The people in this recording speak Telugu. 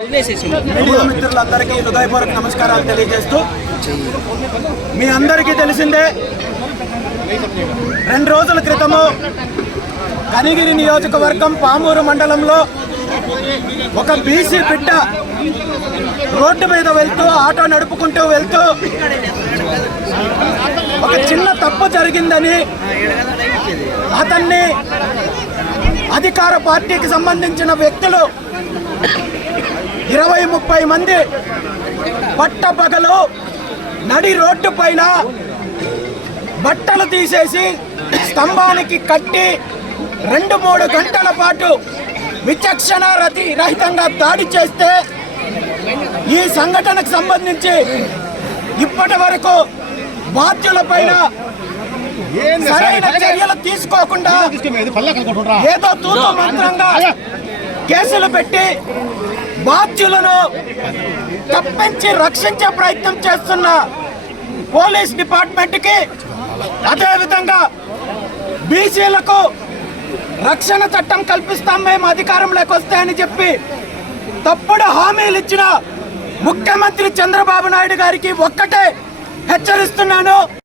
మీడియా మిత్రులందరికీ హృదయపూర్వక నమస్కారాలు తెలియజేస్తూ, మీ అందరికీ తెలిసిందే 2 రోజుల క్రితము కనిగిరి నియోజకవర్గం పామూరు మండలంలో ఒక బీసీ బిడ్డ రోడ్డు మీద వెళ్తూ ఆటో నడుపుకుంటూ వెళ్తూ ఒక చిన్న తప్పు జరిగిందని అతన్ని అధికార పార్టీకి సంబంధించిన వ్యక్తులు 20-30 మంది పట్టపగలు నడి రోడ్డు పైన బట్టలు తీసేసి స్తంభానికి కట్టి 2-3 గంటల పాటు విచక్షణ రహితంగా దాడి చేస్తే ఈ సంఘటనకు సంబంధించి ఇప్పటి వరకు బాధ్యులపైన సరైన చర్యలు తీసుకోకుండా ఏదో తూతు మంత్రంగా కేసులు పెట్టి బాధ్యులను తప్పించి రక్షించే ప్రయత్నం చేస్తున్న పోలీస్ డిపార్ట్మెంట్కి, అదేవిధంగా బీసీలకు రక్షణ చట్టం కల్పిస్తాం మేము అధికారంలోకి వస్తాయని చెప్పి తప్పుడు హామీలు ఇచ్చిన ముఖ్యమంత్రి చంద్రబాబు నాయుడు గారికి ఒక్కటే హెచ్చరిస్తున్నాను.